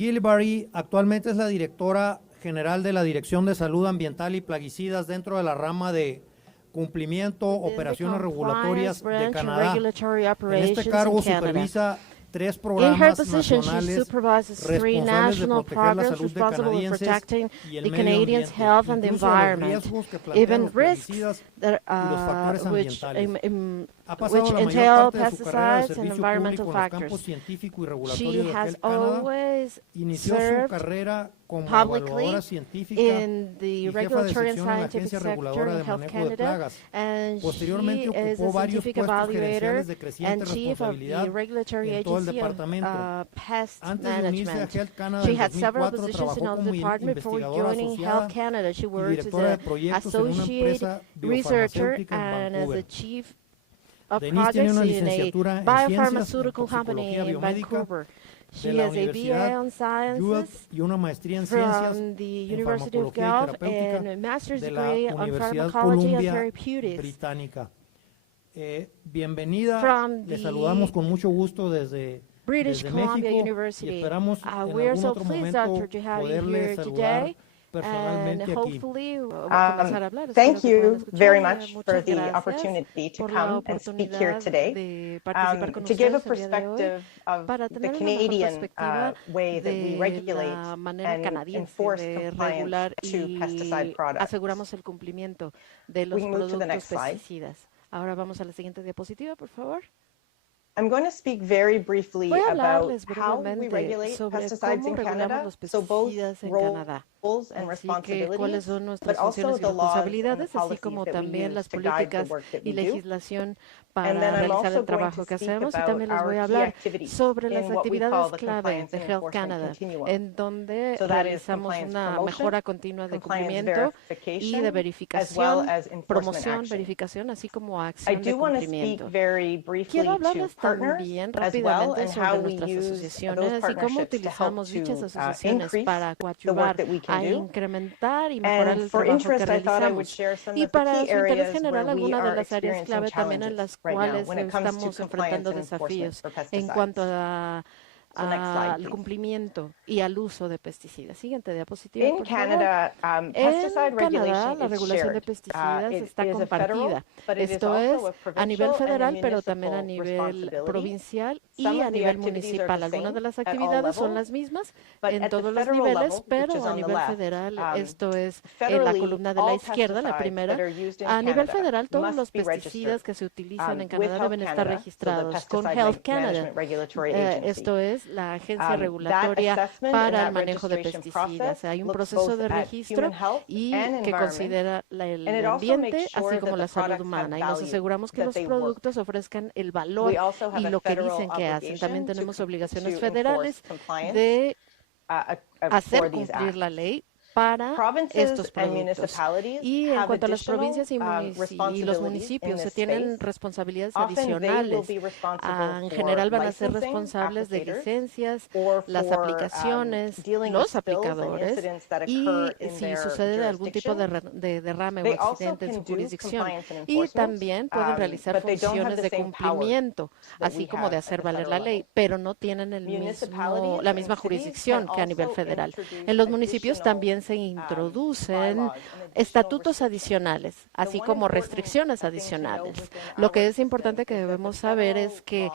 Gillibury actualmente es la directora general de la Dirección de Salud Ambiental y Plaguicidas dentro de la rama de cumplimiento, operaciones regulatorias de Canadá. En este cargo supervisa 3 programas nacionales responsables de proteger la salud de canadienses y el medio ambiente, incluso los riesgos que plantean los plaguicidas y los factores ambientales. Ha pasado la mayor parte de su carrera de servicio público en los campos científico y regulatorio de Health Canada. Inició su carrera como evaluadora científica y jefa de sección en la Agencia Reguladora de Manejo de Plagas. Posteriormente ocupó varios puestos gerenciales de creciente responsabilidad en todo el departamento. Antes de unirse a Health Canada en 2004, trabajó como investigadora asociada y directora de proyectos en una empresa biofarmacéutica en Vancouver. Denise tiene una licenciatura en Ciencias en Toxicología Biomédica de la Universidad UF y una maestría en Ciencias en Farmacología y Terapéutica de la Universidad Columbia Británica. Bienvenida, le saludamos con mucho gusto desde México y esperamos en algún otro momento poderle saludar personalmente aquí. Thank you very much for the opportunity to come and speak here today. To give a perspective of the Canadian way that we regulate and enforce compliance to pesticide products. Aseguramos el cumplimiento de los productos pesticidas. Ahora vamos a la siguiente diapositiva, por favor. I'm going to speak very briefly about how we regulate pesticides in Canada, so both roles and responsibilities, but also the laws and policies that we use to guide the work that we do. Para realizar el trabajo que hacemos, y también les voy a hablar sobre las actividades clave de Health Canada, en donde realizamos una mejora continua de cumplimiento y de verificación, promoción, verificación, así como acción de cumplimiento. Quiero hablarles también rápidamente sobre nuestras asociaciones y cómo utilizamos dichas asociaciones para coadyuvar a incrementar y mejorar el trabajo que realizamos. Y para su interés general, algunas de las áreas clave también en las cuales estamos enfrentando desafíos en cuanto al cumplimiento y al uso de pesticidas. Siguiente diapositiva, por favor. En Canadá, la regulación de pesticidas está compartida. Esto es a nivel federal, pero también a nivel provincial y a nivel municipal. Algunas de las actividades son las mismas en todos los niveles, pero a nivel federal, esto es en la columna de la izquierda, la primera. A nivel federal, todos los pesticidas que se utilizan en Canadá deben estar registrados con Health Canada. Esto es la agencia regulatoria para el manejo de pesticidas. Hay un proceso de registro y que considera el ambiente, así como la salud humana. Y nos aseguramos que los productos ofrezcan el valor y lo que dicen que hacen. También tenemos obligaciones federales de hacer cumplir la ley para estos productos. Y en cuanto a las provincias y los municipios, se tienen responsabilidades adicionales. En general van a ser responsables de licencias, las aplicaciones, los aplicadores y si sucede algún tipo de derrame o accidente en su jurisdicción. Y también pueden realizar funciones de cumplimiento, así como de hacer valer la ley, pero no tienen la misma jurisdicción que a nivel federal. En los municipios también se introducen estatutos adicionales, así como restricciones adicionales. Lo que es importante que debemos saber es que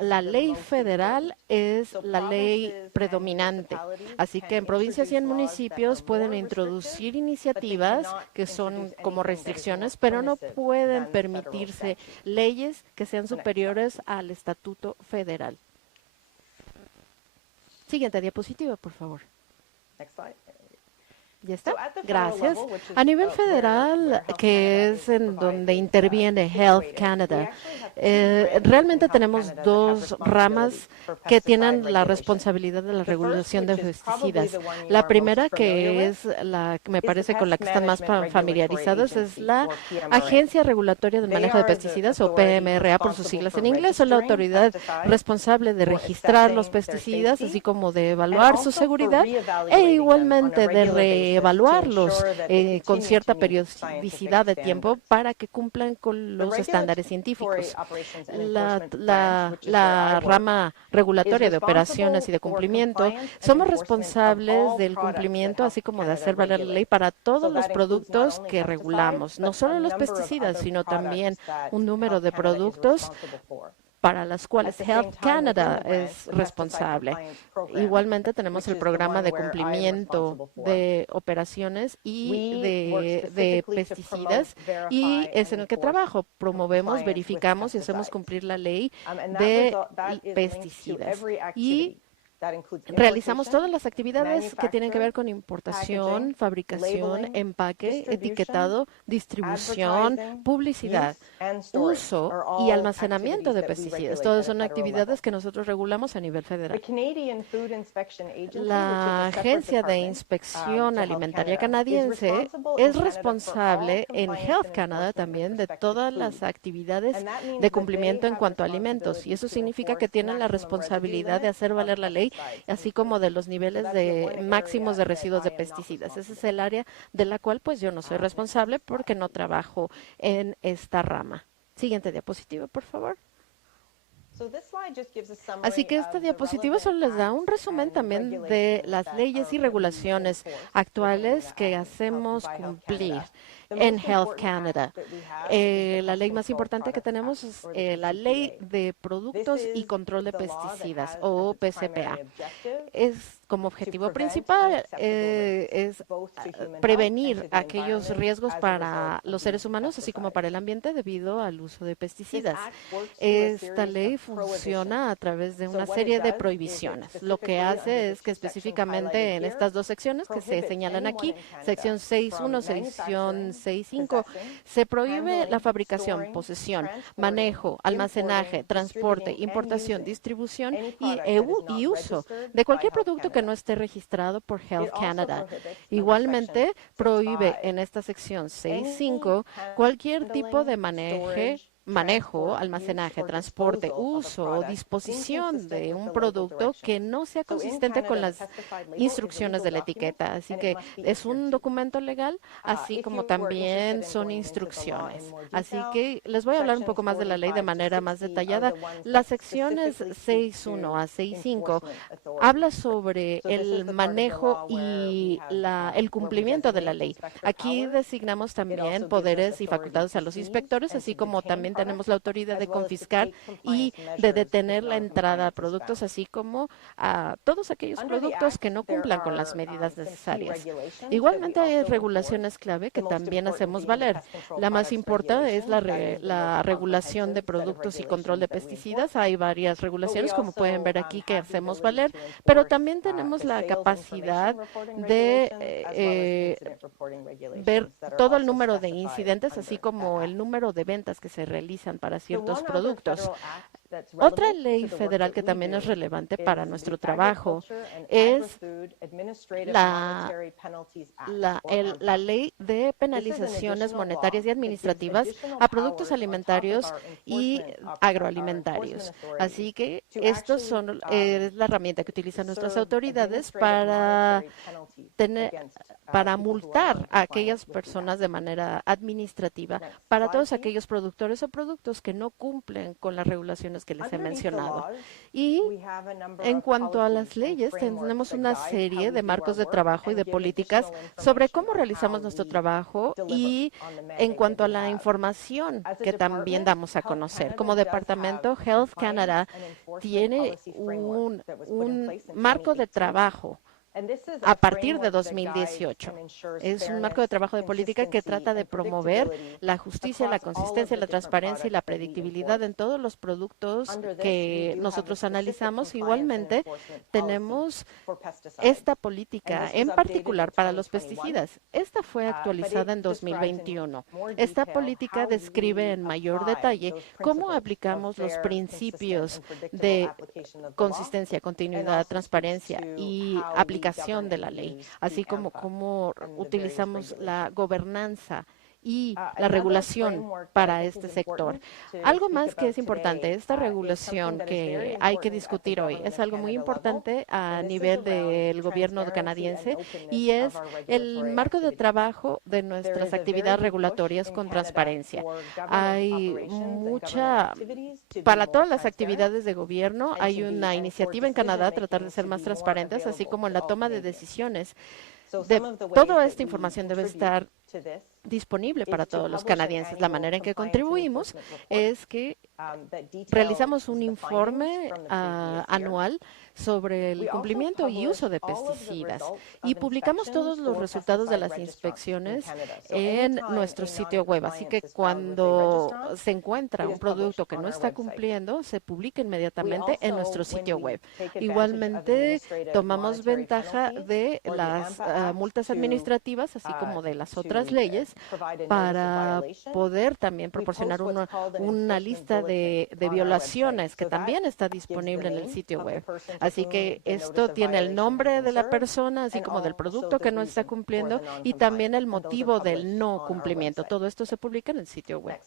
la ley federal es la ley predominante, así que en provincias y en municipios pueden introducir iniciativas que son como restricciones, pero no pueden permitirse leyes que sean superiores al estatuto federal. Siguiente diapositiva, por favor. ¿Ya está? Gracias. A nivel federal, que es en donde interviene Health Canada, realmente tenemos 2 ramas que tienen la responsabilidad de la regulación de pesticidas. La primera, que es la que me parece con la que están más familiarizados, es la Agencia Regulatoria del Manejo de Pesticidas, o PMRA por sus siglas en inglés. Es la autoridad responsable de registrar los pesticidas, así como de evaluar su seguridad e igualmente de evaluarlos con cierta periodicidad de tiempo para que cumplan con los estándares científicos. La rama regulatoria de operaciones y de cumplimiento, somos responsables del cumplimiento, así como de hacer valer la ley para todos los productos que regulamos, no solo los pesticidas, sino también un número de productos para las cuales Health Canada es responsable. Igualmente tenemos el programa de cumplimiento de operaciones y de pesticidas, y es en el que trabajo. Promovemos, verificamos y hacemos cumplir la ley de pesticidas. Y realizamos todas las actividades que tienen que ver con importación, fabricación, empaque, etiquetado, distribución, publicidad, uso y almacenamiento de pesticidas. Todas son actividades que nosotros regulamos a nivel federal. La Agencia de Inspección Alimentaria Canadiense es responsable en Health Canada también de todas las actividades de cumplimiento en cuanto a alimentos, y eso significa que tienen la responsabilidad de hacer valer la ley, así como de los niveles máximos de residuos de pesticidas. Ese es el área de la cual pues yo no soy responsable porque no trabajo en esta rama. Siguiente diapositiva, por favor. Así que esta diapositiva solo les da un resumen también de las leyes y regulaciones actuales que hacemos cumplir en Health Canada. La ley más importante que tenemos es la Ley de Productos y Control de Pesticidas, o PCPA. Es como objetivo principal es prevenir aquellos riesgos para los seres humanos, así como para el ambiente, debido al uso de pesticidas. Esta ley funciona a través de una serie de prohibiciones. Lo que hace es que específicamente en estas dos secciones que se señalan aquí, sección 6.1, sección 6.5, se prohíbe la fabricación, posesión, manejo, almacenaje, transporte, importación, distribución y uso de cualquier producto que no esté registrado por Health Canada. Igualmente, prohíbe en esta sección 6.5 cualquier tipo de manejo, almacenaje, transporte, uso o disposición de un producto que no sea consistente con las instrucciones de la etiqueta. Así que es un documento legal, así como también son instrucciones. Así que les voy a hablar un poco más de la ley de manera más detallada. Las secciones 6.1 a 6.5 habla sobre el manejo y el cumplimiento de la ley. Aquí designamos también poderes y facultades a los inspectores, así como también tenemos la autoridad de confiscar y de detener la entrada a productos, así como a todos aquellos productos que no cumplan con las medidas necesarias. Igualmente hay regulaciones clave que también hacemos valer. La más importante es la regulación de productos y control de pesticidas. Hay varias regulaciones, como pueden ver aquí, que hacemos valer, pero también tenemos la capacidad de ver todo el número de incidentes, así como el número de ventas que se realizan para ciertos productos. Otra ley federal que también es relevante para nuestro trabajo es la ley de penalizaciones monetarias y administrativas a productos alimentarios y agroalimentarios. Así que estos es la herramienta que utilizan nuestras autoridades para multar a aquellas personas de manera administrativa para todos aquellos productores o productos que no cumplen con las regulaciones que les he mencionado. Y en cuanto a las leyes, tenemos una serie de marcos de trabajo y de políticas sobre cómo realizamos nuestro trabajo y en cuanto a la información que también damos a conocer. Como departamento, Health Canada tiene un marco de trabajo a partir de 2018. Es un marco de trabajo de política que trata de promover la justicia, la consistencia, la transparencia y la predictibilidad en todos los productos que nosotros analizamos. Igualmente, tenemos esta política en particular para los pesticidas. Esta fue actualizada en 2021. Esta política describe en mayor detalle cómo aplicamos los principios de consistencia, continuidad, transparencia y aplicación de la ley, así como cómo utilizamos la gobernanza y la regulación para este sector. Algo más que es importante, esta regulación que hay que discutir hoy es algo muy importante a nivel del gobierno canadiense y es el marco de trabajo de nuestras actividades regulatorias con transparencia. Hay para todas las actividades de gobierno, hay una iniciativa en Canadá a tratar de ser más transparentes, así como en la toma de decisiones. Toda esta información debe estar disponible para todos los canadienses. La manera en que contribuimos es que realizamos un informe anual sobre el cumplimiento y uso de pesticidas y publicamos todos los resultados de las inspecciones en nuestro sitio web. Así que cuando se encuentra un producto que no está cumpliendo, se publica inmediatamente en nuestro sitio web. Igualmente, tomamos ventaja de las multas administrativas, así como de las otras leyes, para poder también proporcionar una lista de violaciones que también está disponible en el sitio web. Así que esto tiene el nombre de la persona, así como del producto que no está cumpliendo y también el motivo del no cumplimiento. Todo esto se publica en el sitio web.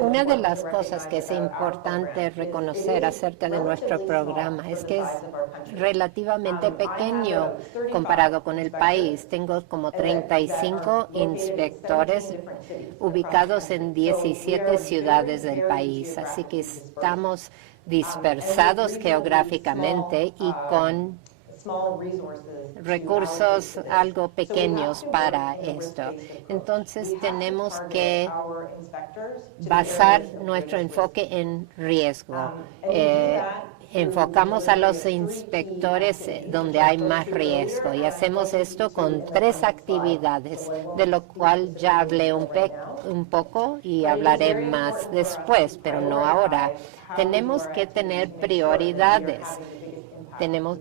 Una de las cosas que es importante reconocer acerca de nuestro programa es que es relativamente pequeño comparado con el país. Tengo como 35 inspectores ubicados en 17 ciudades del país, así que estamos dispersados geográficamente y con recursos algo pequeños para esto. Entonces tenemos que basar nuestro enfoque en riesgo. Enfocamos a los inspectores donde hay más riesgo y hacemos esto con 3 actividades, de lo cual ya hablé un poco y hablaré más después, pero no ahora. Tenemos que tener prioridades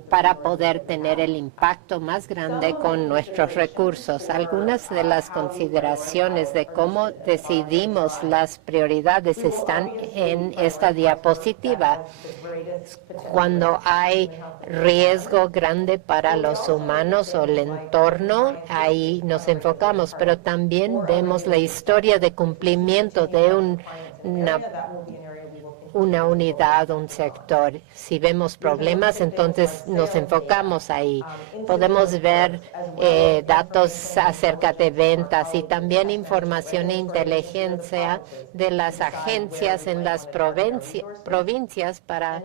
para poder tener el impacto más grande con nuestros recursos. Algunas de las consideraciones de cómo decidimos las prioridades están en esta diapositiva. Cuando hay riesgo grande para los humanos o el entorno, ahí nos enfocamos, pero también vemos la historia de cumplimiento de una unidad, un sector. Si vemos problemas, entonces nos enfocamos ahí. Podemos ver datos acerca de ventas y también información e inteligencia de las agencias en las provincias para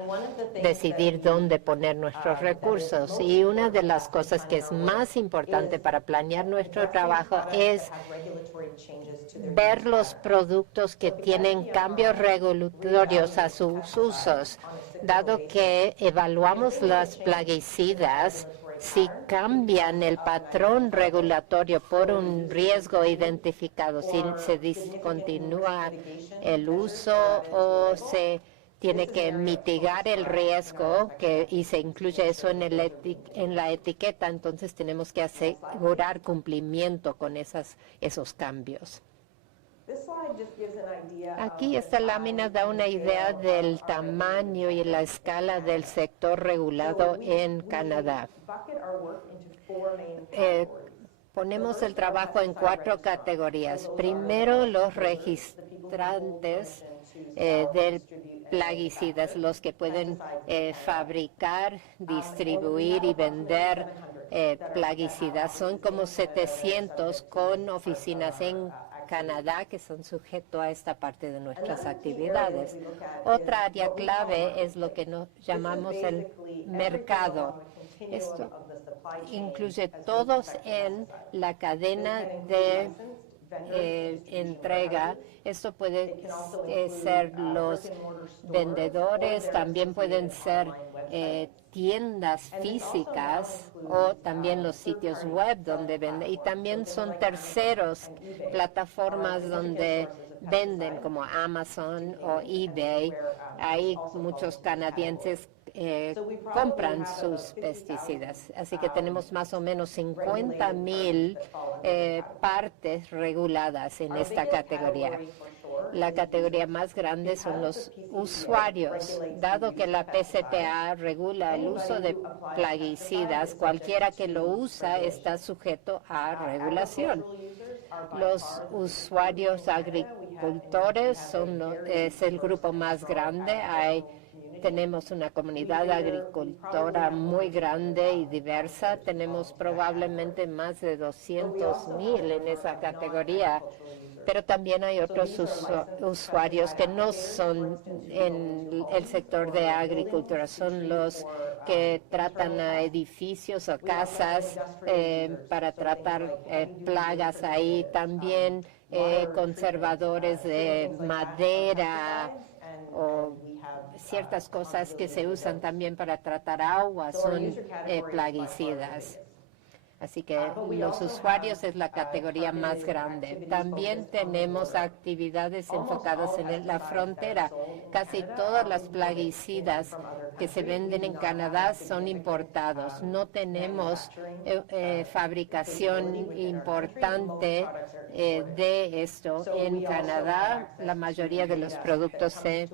decidir dónde poner nuestros recursos. Y una de las cosas que es más importante para planear nuestro trabajo es ver los productos que tienen cambios regulatorios a sus usos. Dado que evaluamos las plaguicidas, si cambian el patrón regulatorio por un riesgo identificado, si se discontinúa el uso o se tiene que mitigar el riesgo y se incluye eso en la etiqueta, entonces tenemos que asegurar cumplimiento con esos cambios. Aquí esta lámina da una idea del tamaño y la escala del sector regulado en Canadá. Ponemos el trabajo en 4 categorías. Primero, los registrantes de plaguicidas, los que pueden fabricar, distribuir y vender plaguicidas. Son como 700 con oficinas en Canadá que son sujetos a esta parte de nuestras actividades. Otra área clave es lo que nos llamamos el mercado. Esto incluye todos en la cadena de entrega. Esto puede ser los vendedores, también pueden ser tiendas físicas o también los sitios web donde venden. Y también son terceros, plataformas donde venden como Amazon o eBay. Hay muchos canadienses compran sus pesticidas. Así que tenemos más o menos 50,000 partes reguladas en esta categoría. La categoría más grande son los usuarios. Dado que la PCPA regula el uso de plaguicidas, cualquiera que lo usa está sujeto a regulación. Los usuarios agricultores es el grupo más grande. Tenemos una comunidad agricultora muy grande y diversa. Tenemos probablemente más de 200,000 en esa categoría. Pero también hay otros usuarios que no son en el sector de agricultura, son los que tratan a edificios o casas para tratar plagas ahí, también conservadores de madera o ciertas cosas que se usan también para tratar agua son plaguicidas. Así que los usuarios es la categoría más grande. También tenemos actividades enfocadas en la frontera. Casi todas las plaguicidas que se venden en Canadá son importados. No tenemos fabricación importante de esto en Canadá. La mayoría de los productos se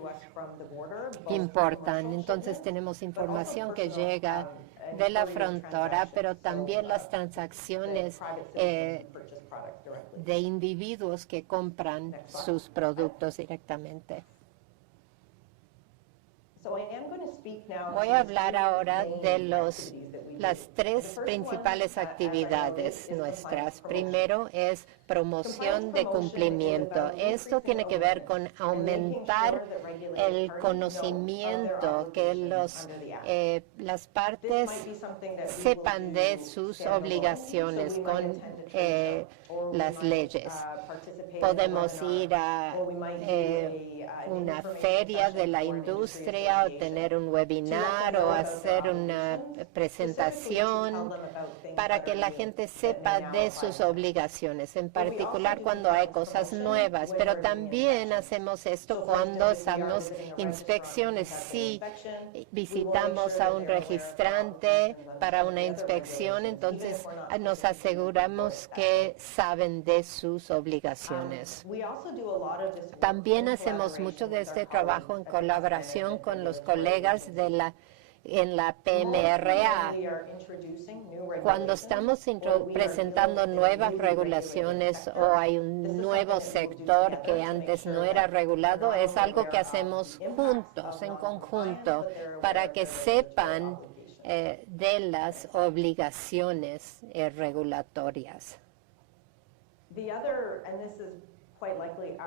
importan. Entonces tenemos información que llega de la frontera, pero también las transacciones de individuos que compran sus productos directamente. Voy a hablar ahora de las tres principales actividades nuestras. Primero es promoción de cumplimiento. Esto tiene que ver con aumentar el conocimiento, que las partes sepan de sus obligaciones con las leyes. Podemos ir a una feria de la industria o tener un webinar o hacer una presentación para que la gente sepa de sus obligaciones, en particular cuando hay cosas nuevas. Pero también hacemos esto cuando hacemos inspecciones. Si visitamos a un registrante para una inspección, entonces nos aseguramos que saben de sus obligaciones. También hacemos mucho de este trabajo en colaboración con los colegas en la PMRA. Cuando estamos presentando nuevas regulaciones o hay un nuevo sector que antes no era regulado, es algo que hacemos juntos, en conjunto, para que sepan de las obligaciones regulatorias.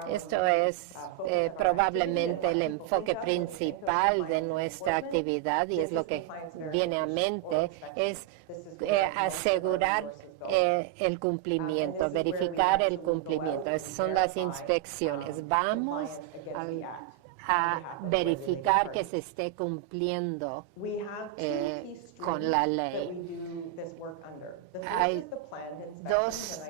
Esto es probablemente el enfoque principal de nuestra actividad y es lo que viene a mente, es asegurar el cumplimiento, verificar el cumplimiento. Esas son las inspecciones. Vamos a verificar que se esté cumpliendo con la ley. Hay dos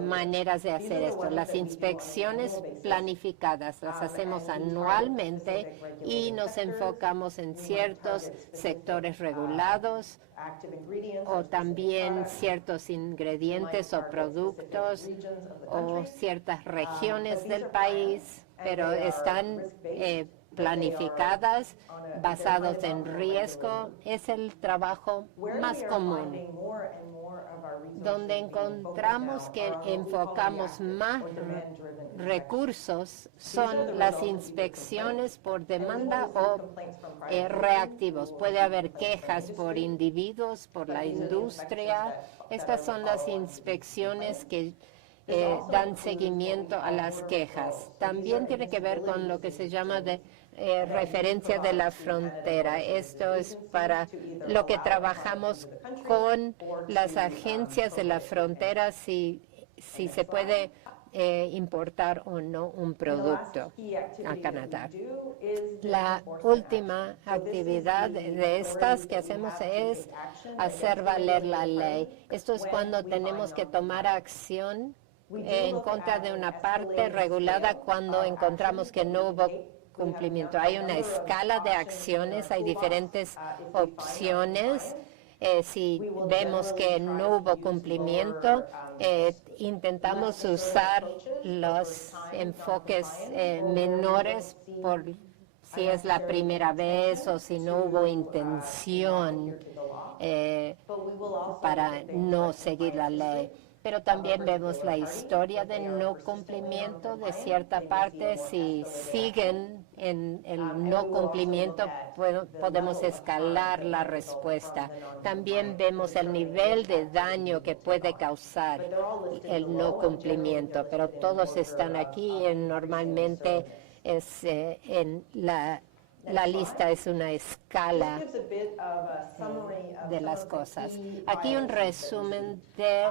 maneras de hacer esto. Las inspecciones planificadas las hacemos anualmente y nos enfocamos en ciertos sectores regulados o también ciertos ingredientes o productos o ciertas regiones del país, pero están planificadas, basados en riesgo. Es el trabajo más común, donde encontramos que enfocamos más recursos son las inspecciones por demanda o reactivos. Puede haber quejas por individuos, por la industria. Estas son las inspecciones que dan seguimiento a las quejas. También tiene que ver con lo que se llama de referencia de la frontera. Esto es para lo que trabajamos con las agencias de la frontera, si se puede importar o no un producto a Canadá. La última actividad de estas que hacemos es hacer valer la ley. Esto es cuando tenemos que tomar acción en contra de una parte regulada cuando encontramos que no hubo cumplimiento. Hay una escala de acciones, hay diferentes opciones. Si vemos que no hubo cumplimiento, intentamos usar los enfoques menores por si es la primera vez o si no hubo intención para no seguir la ley. Pero también vemos la historia de no cumplimiento de cierta parte. Si siguen en el no cumplimiento, podemos escalar la respuesta. También vemos el nivel de daño que puede causar el no cumplimiento. Pero todos están aquí. Normalmente es en la lista es una escala de las cosas. Aquí un resumen de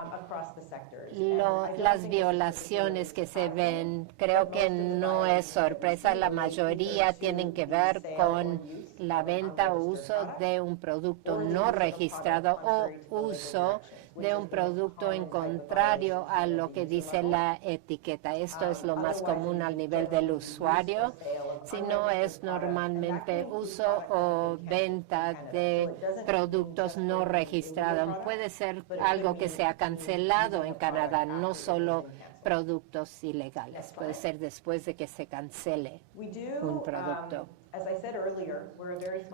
las violaciones que se ven. Creo que no es sorpresa. La mayoría tienen que ver con la venta o uso de un producto no registrado o uso de un producto en contrario a lo que dice la etiqueta. Esto es lo más común al nivel del usuario, si no es normalmente uso o venta de productos no registrados. Puede ser algo que se ha cancelado en Canadá, no solo productos ilegales. Puede ser después de que se cancele un producto.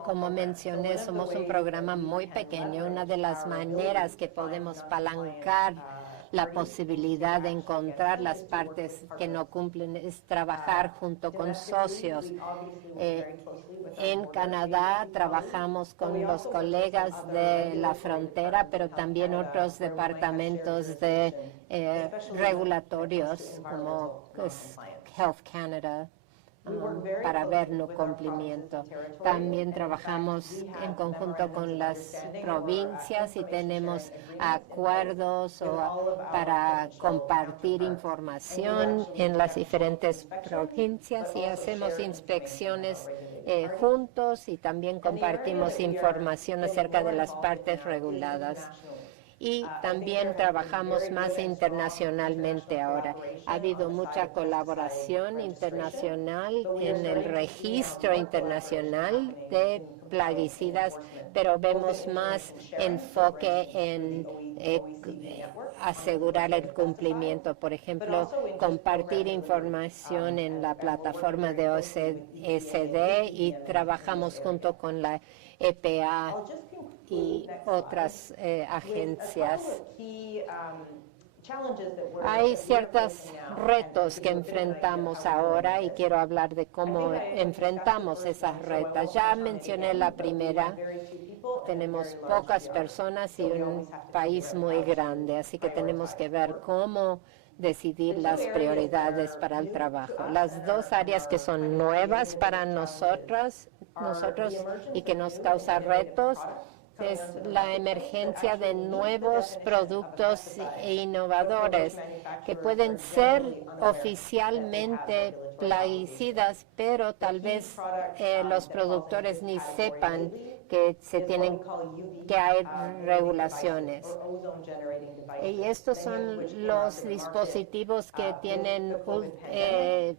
Como mencioné, somos un programa muy pequeño. Una de las maneras que podemos palancar la posibilidad de encontrar las partes que no cumplen es trabajar junto con socios. En Canadá trabajamos con los colegas de la frontera, pero también otros departamentos de regulatorios como Health Canada, para ver no cumplimiento. También trabajamos en conjunto con las provincias y tenemos acuerdos para compartir información en las diferentes provincias y hacemos inspecciones juntos y también compartimos información acerca de las partes reguladas. Y también trabajamos más internacionalmente ahora. Ha habido mucha colaboración internacional en el registro internacional de plaguicidas, pero vemos más enfoque en asegurar el cumplimiento. Por ejemplo, compartir información en la plataforma de OCDE y trabajamos junto con la EPA y otras agencias. Hay ciertos retos que enfrentamos ahora y quiero hablar de cómo enfrentamos esas retos. Ya mencioné la primera. Tenemos pocas personas y un país muy grande, así que tenemos que ver cómo decidir las prioridades para el trabajo. Las dos áreas que son nuevas para nosotros y que nos causan retos es la emergencia de nuevos productos e innovadores que pueden ser oficialmente plaguicidas, pero tal vez los productores ni sepan que hay regulaciones. Y estos son los dispositivos que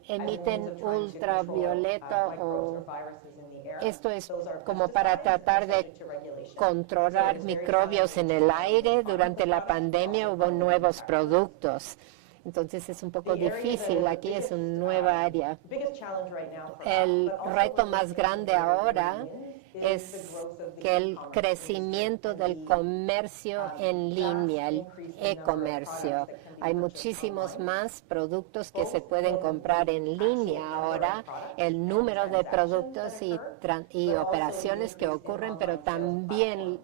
emiten ultravioleta esto es como para tratar de controlar microbios en el aire. Durante la pandemia hubo nuevos productos. Entonces es un poco difícil. Aquí es una nueva área. El reto más grande ahora es que el crecimiento del comercio en línea, el e-comercio. Hay muchísimos más productos que se pueden comprar en línea ahora, el número de productos y operaciones que ocurren, pero también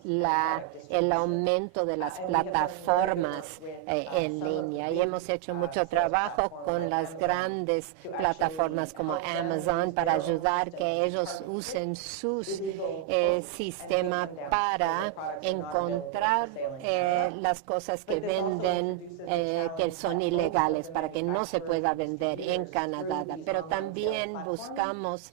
el aumento de las plataformas en línea. Y hemos hecho mucho trabajo con las grandes plataformas como Amazon para ayudar que ellos usen sus sistema para encontrar las cosas que venden que son ilegales, para que no se pueda vender en Canadá. Pero también buscamos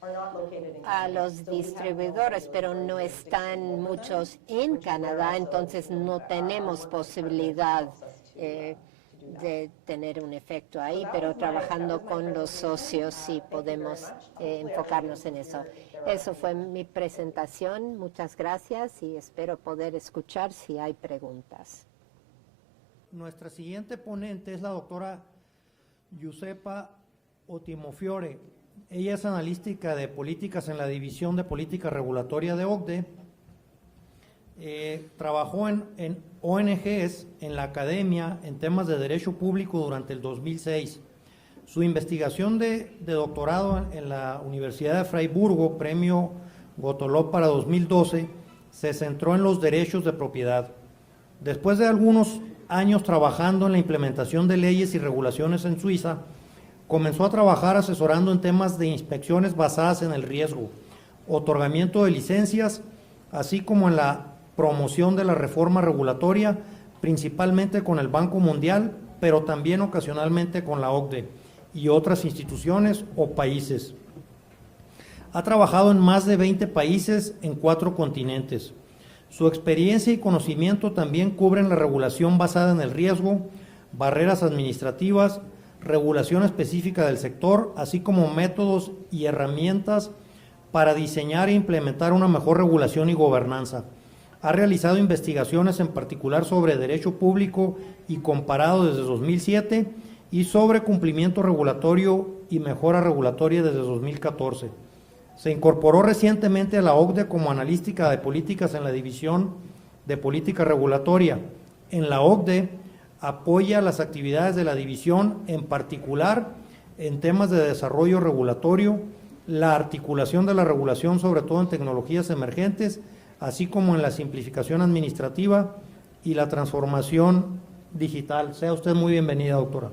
a los distribuidores, pero no están muchos en Canadá, entonces no tenemos posibilidad de tener un efecto ahí, pero trabajando con los socios sí podemos enfocarnos en eso. Eso fue mi presentación. Muchas gracias y espero poder escuchar si hay preguntas. Nuestra siguiente ponente es la doctora Giuseppa Ottimofiore. Ella es analítica de políticas en la División de Política Regulatoria de OCDE. Trabajó en ONGs, en la academia, en temas de derecho público durante el 2006. Su investigación de doctorado en la Universidad de Freiburgo, premio Gottlob para 2012, se centró en los derechos de propiedad. Después de algunos años trabajando en la implementación de leyes y regulaciones en Suiza, comenzó a trabajar asesorando en temas de inspecciones basadas en el riesgo, otorgamiento de licencias, así como en la promoción de la reforma regulatoria, principalmente con el Banco Mundial, pero también ocasionalmente con la OCDE y otras instituciones o países. Ha trabajado en más de 20 países en 4 continentes. Su experiencia y conocimiento también cubren la regulación basada en el riesgo, barreras administrativas, regulación específica del sector, así como métodos y herramientas para diseñar e implementar una mejor regulación y gobernanza. Ha realizado investigaciones en particular sobre derecho público y comparado desde 2007 y sobre cumplimiento regulatorio y mejora regulatoria desde 2014. Se incorporó recientemente a la OCDE como analítica de políticas en la División de Política Regulatoria. En la OCDE apoya las actividades de la división, en particular en temas de desarrollo regulatorio, la articulación de la regulación, sobre todo en tecnologías emergentes, así como en la simplificación administrativa y la transformación digital. Sea usted muy bienvenida, doctora.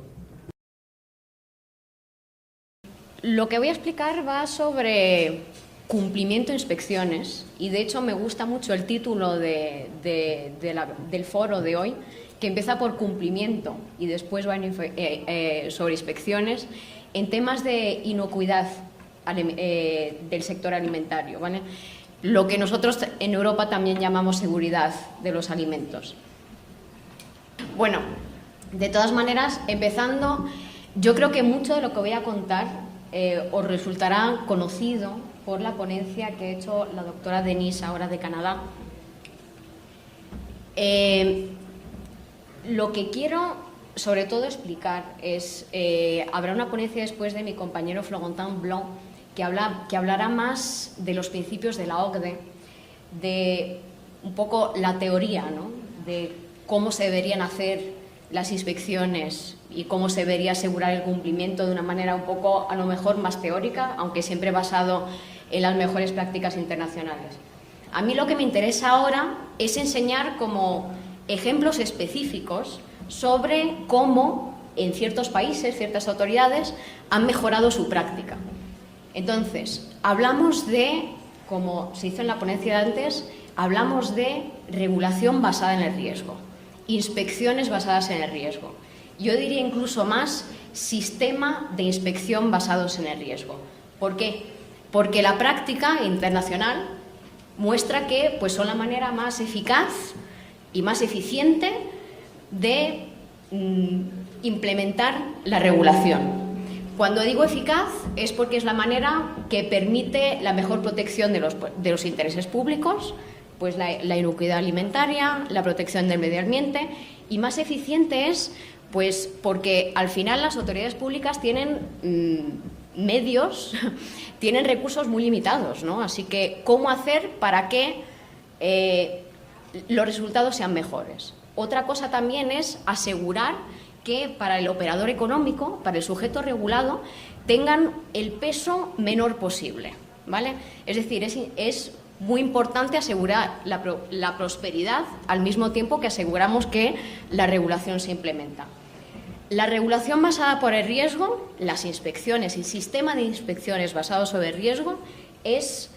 Lo que voy a explicar va sobre cumplimiento de inspecciones y de hecho me gusta mucho el título del foro de hoy, que empieza por cumplimiento y después va sobre inspecciones en temas de inocuidad del sector alimentario, ¿vale? Lo que nosotros en Europa también llamamos seguridad de los alimentos. Bueno, de todas maneras, empezando, yo creo que mucho de lo que voy a contar os resultará conocido por la ponencia que ha hecho la doctora Denise ahora de Canadá. Lo que quiero sobre todo explicar es, habrá una ponencia después de mi compañero Florentin Blanc que hablará más de los principios de la OCDE, de un poco la teoría, ¿no?, de cómo se deberían hacer las inspecciones y cómo se debería asegurar el cumplimiento de una manera un poco, a lo mejor, más teórica, aunque siempre basado en las mejores prácticas internacionales. A mí lo que me interesa ahora es enseñar como ejemplos específicos sobre cómo en ciertos países, ciertas autoridades han mejorado su práctica. Entonces, hablamos de, como se hizo en la ponencia de antes, hablamos de regulación basada en el riesgo, inspecciones basadas en el riesgo. Yo diría incluso más sistema de inspección basados en el riesgo. ¿Por qué? Porque la práctica internacional muestra que pues, son la manera más eficaz y más eficiente de implementar la regulación. Cuando digo eficaz es porque es la manera que permite la mejor protección de los intereses públicos, pues la inocuidad alimentaria, la protección del medio ambiente, y más eficiente es pues porque al final las autoridades públicas tienen medios, tienen recursos muy limitados, ¿no? Así que, ¿cómo hacer para que los resultados sean mejores? Otra cosa también es asegurar que para el operador económico, para el sujeto regulado, tengan el peso menor posible, ¿vale? Es decir, es muy importante asegurar la prosperidad al mismo tiempo que aseguramos que la regulación se implementa. La regulación basada por el riesgo, las inspecciones, el sistema de inspecciones basado sobre el riesgo, es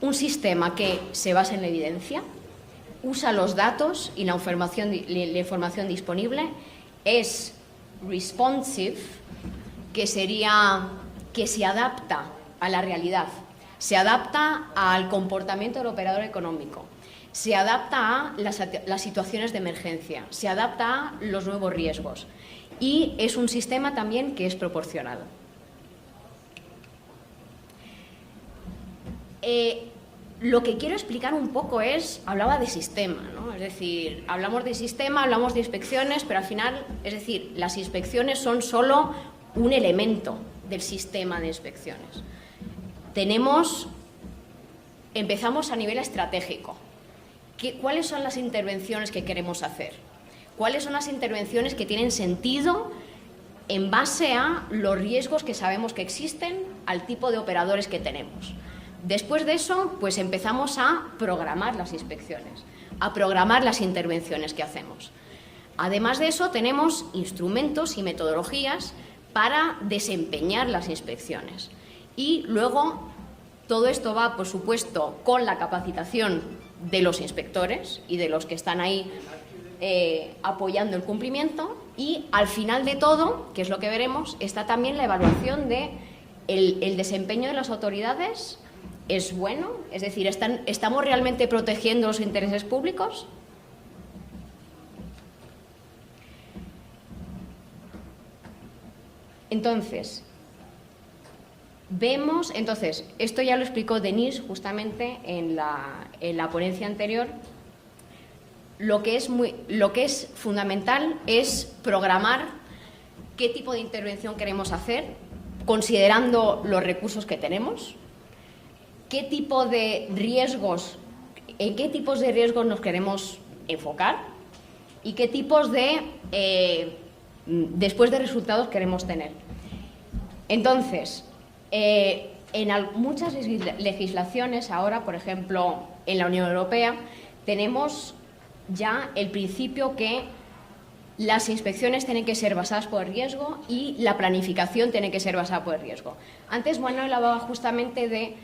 un sistema que se basa en la evidencia, usa los datos y la información disponible, es responsive, que sería que se adapta a la realidad, se adapta al comportamiento del operador económico, se adapta a las situaciones de emergencia, se adapta a los nuevos riesgos y es un sistema también que es proporcionado. Lo que quiero explicar un poco hablaba de sistema, ¿no? Es decir, hablamos de sistema, hablamos de inspecciones, pero al final, es decir, las inspecciones son solo un elemento del sistema de inspecciones. Empezamos a nivel estratégico. ¿Cuáles son las intervenciones que queremos hacer? ¿Cuáles son las intervenciones que tienen sentido en base a los riesgos que sabemos que existen, al tipo de operadores que tenemos? Después de eso, pues empezamos a programar las inspecciones, a programar las intervenciones que hacemos. Además de eso, tenemos instrumentos y metodologías para desempeñar las inspecciones. Y luego, todo esto va, por supuesto, con la capacitación de los inspectores y de los que están ahí apoyando el cumplimiento. Y al final de todo, que es lo que veremos, está también la evaluación de el desempeño de las autoridades. ¿Es bueno? Es decir, ¿estamos realmente protegiendo los intereses públicos? Entonces, esto ya lo explicó Denise justamente en la ponencia anterior. Lo que es fundamental es programar qué tipo de intervención queremos hacer, considerando los recursos que tenemos. ¿En qué tipos de riesgos nos queremos enfocar? ¿Y qué tipos después de resultados queremos tener? Entonces, en muchas legislaciones ahora, por ejemplo, en la Unión Europea, tenemos ya el principio que las inspecciones tienen que ser basadas por el riesgo y la planificación tiene que ser basada por el riesgo. Antes Manuel hablaba justamente de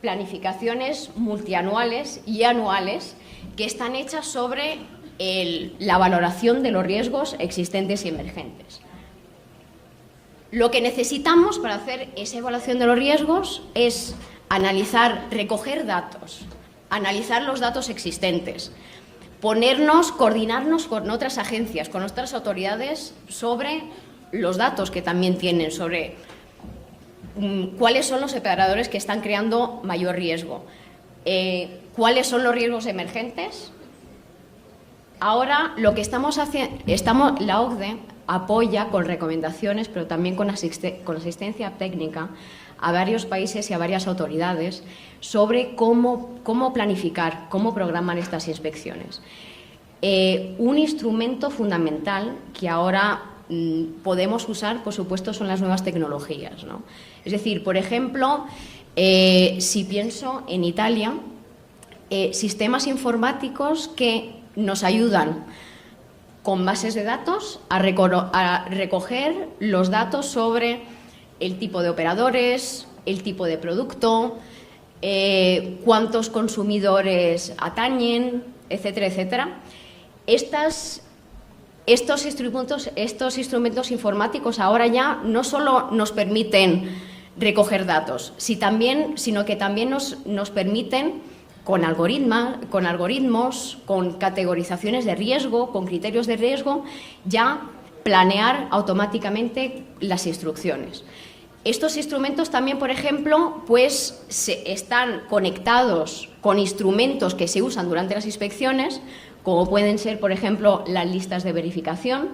planificaciones multianuales y anuales que están hechas sobre la valoración de los riesgos existentes y emergentes. Lo que necesitamos para hacer esa evaluación de los riesgos es recoger datos, analizar los datos existentes, coordinarnos con otras agencias, con otras autoridades sobre los datos que también tienen, sobre cuáles son los operadores que están creando mayor riesgo, cuáles son los riesgos emergentes. Ahora lo que estamos haciendo, la OCDE apoya con recomendaciones, pero también con asistencia técnica a varios países y a varias autoridades sobre cómo planificar, cómo programar estas inspecciones. Un instrumento fundamental que ahora podemos usar, por supuesto, son las nuevas tecnologías, ¿no? Es decir, por ejemplo, si pienso en Italia, sistemas informáticos que nos ayudan con bases de datos a recoger los datos sobre el tipo de operadores, el tipo de producto, cuántos consumidores atañen, etcétera, etcétera. Estos instrumentos informáticos ahora ya no solo nos permiten recoger datos, sino que también nos permiten, con algoritmos, con categorizaciones de riesgo, con criterios de riesgo, ya planear automáticamente las instrucciones. Estos instrumentos también, por ejemplo, pues están conectados con instrumentos que se usan durante las inspecciones, como pueden ser, por ejemplo, las listas de verificación.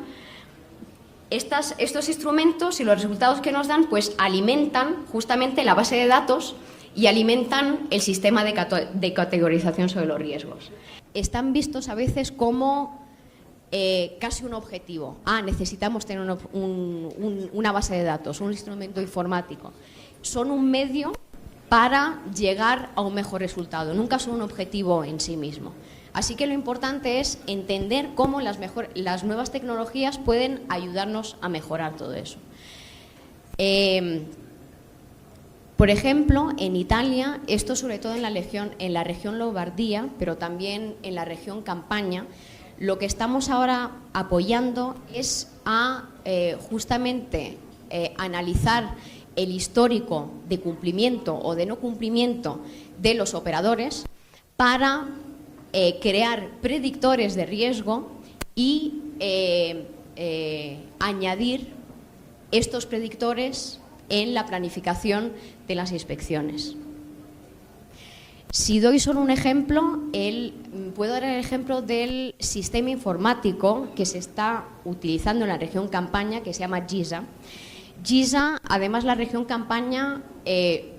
Estos instrumentos y los resultados que nos dan, pues alimentan justamente la base de datos y alimentan el sistema de categorización sobre los riesgos. Están vistos a veces como casi un objetivo. Necesitamos tener una base de datos, un instrumento informático. Son un medio para llegar a un mejor resultado, nunca son un objetivo en sí mismo. Así que lo importante es entender cómo las nuevas tecnologías pueden ayudarnos a mejorar todo eso. Por ejemplo, en Italia, esto sobre todo en la región Lombardía, pero también en la región Campania, lo que estamos ahora apoyando es justamente analizar el histórico de cumplimiento o de no cumplimiento de los operadores para crear predictores de riesgo y añadir estos predictores en la planificación de las inspecciones. Si doy solo un ejemplo, puedo dar el ejemplo del sistema informático que se está utilizando en la región Campaña, que se llama GISA. GISA, además, la región Campaña,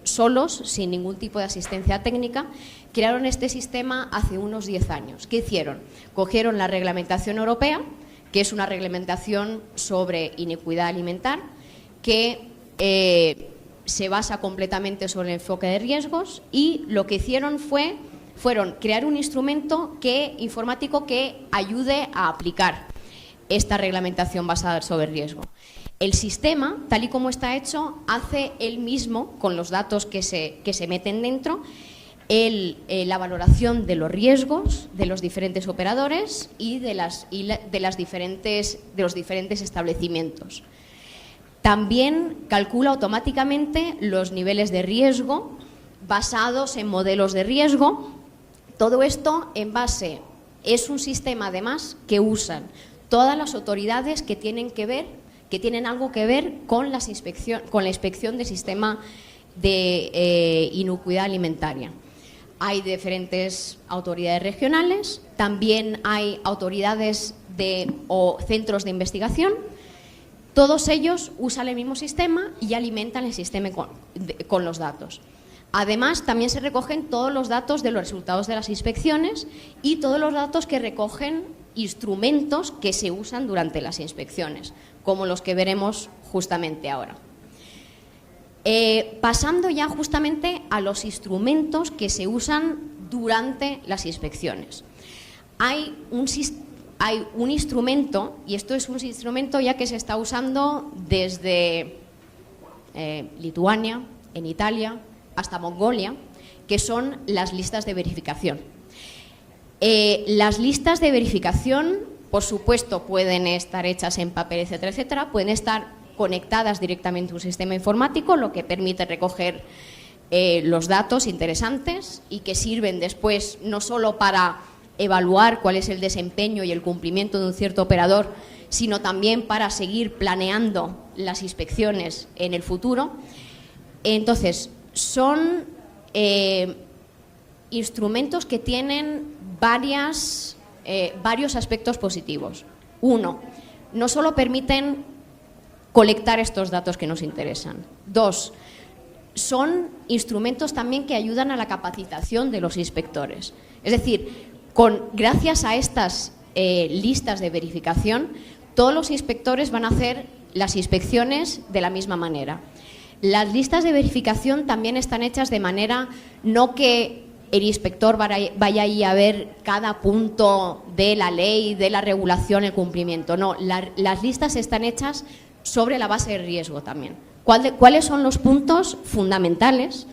solos, sin ningún tipo de asistencia técnica, crearon este sistema hace unos 10 años. ¿Qué hicieron? Cogieron la reglamentación europea, que es una reglamentación sobre iniquidad alimentar, que se basa completamente sobre el enfoque de riesgos, y lo que hicieron fueron crear un instrumento informático que ayude a aplicar esta reglamentación basada sobre riesgo. El sistema, tal y como está hecho, hace él mismo, con los datos que se meten dentro, la valoración de los riesgos de los diferentes operadores y de los diferentes establecimientos. También calcula automáticamente los niveles de riesgo basados en modelos de riesgo. Todo esto es un sistema además que usan todas las autoridades que tienen algo que ver con la inspección del sistema de inocuidad alimentaria. Hay diferentes autoridades regionales, también hay autoridades o centros de investigación. Todos ellos usan el mismo sistema y alimentan el sistema con los datos. Además, también se recogen todos los datos de los resultados de las inspecciones y todos los datos que recogen instrumentos que se usan durante las inspecciones, como los que veremos justamente ahora. Pasando ya justamente a los instrumentos que se usan durante las inspecciones. Hay un instrumento, y esto es un instrumento ya que se está usando desde Lituania, en Italia, hasta Mongolia, que son las listas de verificación. Las listas de verificación, por supuesto, pueden estar hechas en papel, etcétera, etcétera, pueden estar conectadas directamente a un sistema informático, lo que permite recoger los datos interesantes y que sirven después no solo para evaluar cuál es el desempeño y el cumplimiento de un cierto operador, sino también para seguir planeando las inspecciones en el futuro. Entonces, son instrumentos que tienen varios aspectos positivos. Uno, no solo permiten colectar estos datos que nos interesan. Dos, son instrumentos también que ayudan a la capacitación de los inspectores. Es decir, gracias a estas listas de verificación, todos los inspectores van a hacer las inspecciones de la misma manera. Las listas de verificación también están hechas de manera no que el inspector vaya ahí a ver cada punto de la ley, de la regulación, el cumplimiento. No, las listas están hechas sobre la base de riesgo también. ¿Cuáles son los puntos fundamentales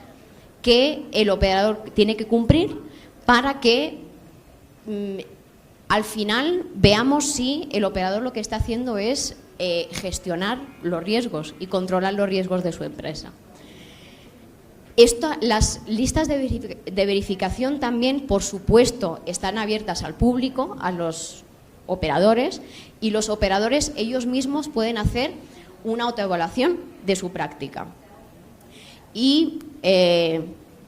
que el operador tiene que cumplir para que al final veamos si el operador lo que está haciendo es gestionar los riesgos y controlar los riesgos de su empresa? Las listas de verificación también, por supuesto, están abiertas al público, a los operadores, y los operadores ellos mismos pueden hacer una autoevaluación de su práctica. Y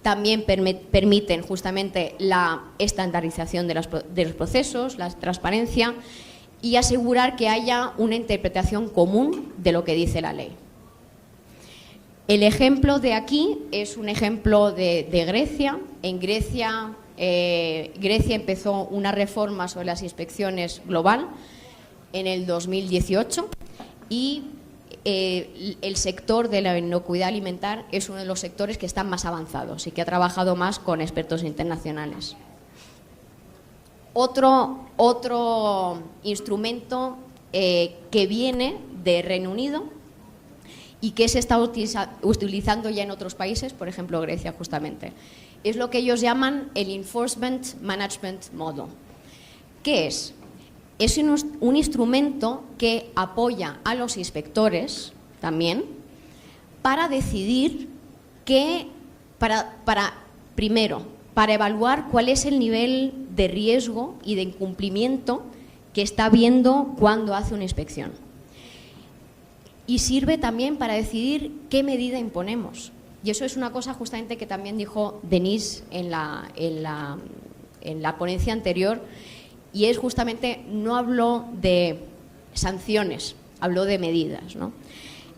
también permiten justamente la estandarización de los procesos, la transparencia y asegurar que haya una interpretación común de lo que dice la ley. El ejemplo de aquí es un ejemplo de Grecia. En Grecia empezó una reforma sobre las inspecciones global en el 2018 y el sector de la inocuidad alimentar es uno de los sectores que están más avanzados y que ha trabajado más con expertos internacionales. Otro instrumento que viene de Reino Unido y que se está utilizando ya en otros países, por ejemplo Grecia justamente, es lo que ellos llaman el Enforcement Management Model. ¿Qué es? Es un instrumento que apoya a los inspectores también para decidir primero, para evaluar cuál es el nivel de riesgo y de incumplimiento que está viendo cuando hace una inspección. Y sirve también para decidir qué medida imponemos. Y eso es una cosa justamente que también dijo Denise en la ponencia anterior, y es justamente, no habló de sanciones, habló de medidas, ¿no?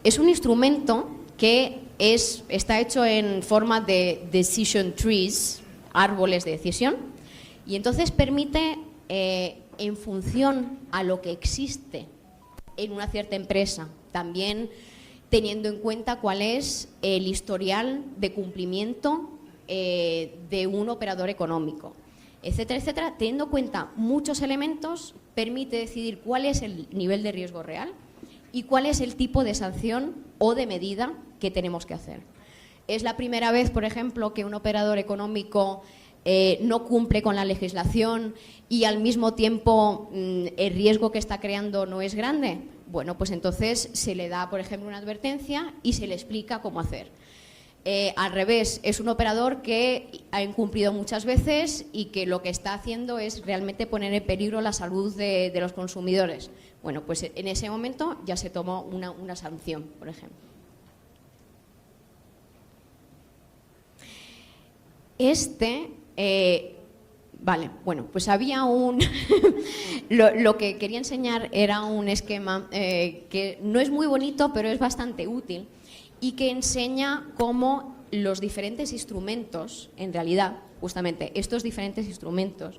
Es un instrumento que está hecho en forma de decision trees, árboles de decisión, y entonces permite, en función a lo que existe en una cierta empresa, también teniendo en cuenta cuál es el historial de cumplimiento de un operador económico, etcétera, etcétera, teniendo en cuenta muchos elementos, permite decidir cuál es el nivel de riesgo real y cuál es el tipo de sanción o de medida que tenemos que hacer. Es la primera vez, por ejemplo, que un operador económico no cumple con la legislación y al mismo tiempo el riesgo que está creando no es grande. Bueno, pues entonces se le da, por ejemplo, una advertencia y se le explica cómo hacer. Al revés, es un operador que ha incumplido muchas veces y que lo que está haciendo es realmente poner en peligro la salud de los consumidores. Bueno, pues en ese momento ya se tomó una sanción, por ejemplo. Vale, bueno, pues había un... lo que quería enseñar era un esquema que no es muy bonito, pero es bastante útil y que enseña cómo los diferentes instrumentos, en realidad, justamente estos diferentes instrumentos